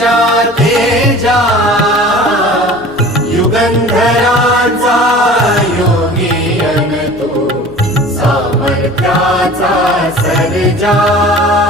पावित्र्याच्या तेजा युगंधराचा योगी अन तो सामर्थ्याचा सर्जा.